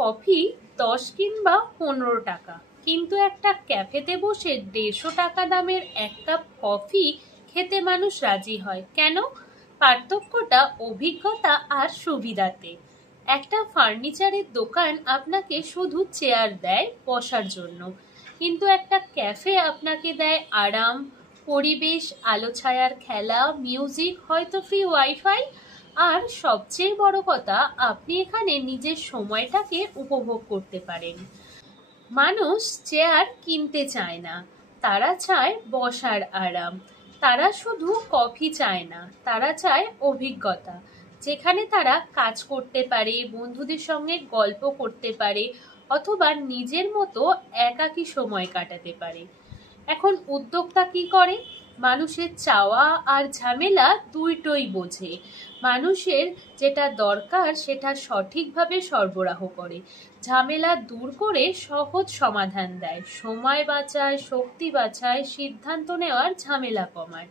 Coffee 10 কিংবা 15 টাকা, কিন্তু একটা ক্যাফেতে বসে 150 টাকা দামের এক কাপ কফি খেতে মানুষ রাজি হয় কেন? পার্থক্যটা অভিজ্ঞতা আর সুবিধাতে। একটা ফার্নিচারের দোকান আপনাকে শুধু চেয়ার দেয় বসার জন্য, কিন্তু একটা ক্যাফে আপনাকে দেয় আরাম, পরিবেশ, আলো ছায়ার খেলা, মিউজিক, হয়তো ফ্রি ওয়াইফাই, আর সবচেয়ে বড় কথা, আপনি এখানে নিজের সময়টাকে উপভোগ করতে পারেন। মানুষ চেয়ার কিনতে চায় না, তারা চায় বসার আরাম। তারা শুধু কফি চায় না, তারা চায় অভিজ্ঞতা, যেখানে তারা কাজ করতে পারে, বন্ধুদের সঙ্গে গল্প করতে পারে, অথবা নিজের মতো একাকী সময় কাটাতে পারে। এখন উদ্যোক্তা কি করে? মানুষের চাওয়া আর ঝামেলা দুটোই বোঝে। মানুষের যেটা দরকার সেটা সঠিকভাবে সরবরাহ করে, ঝামেলা দূর করে সহজ সমাধান দেয়, সময় বাঁচায়, শক্তি বাঁচায়, সিদ্ধান্ত নেওয়ার ঝামেলা কমায়।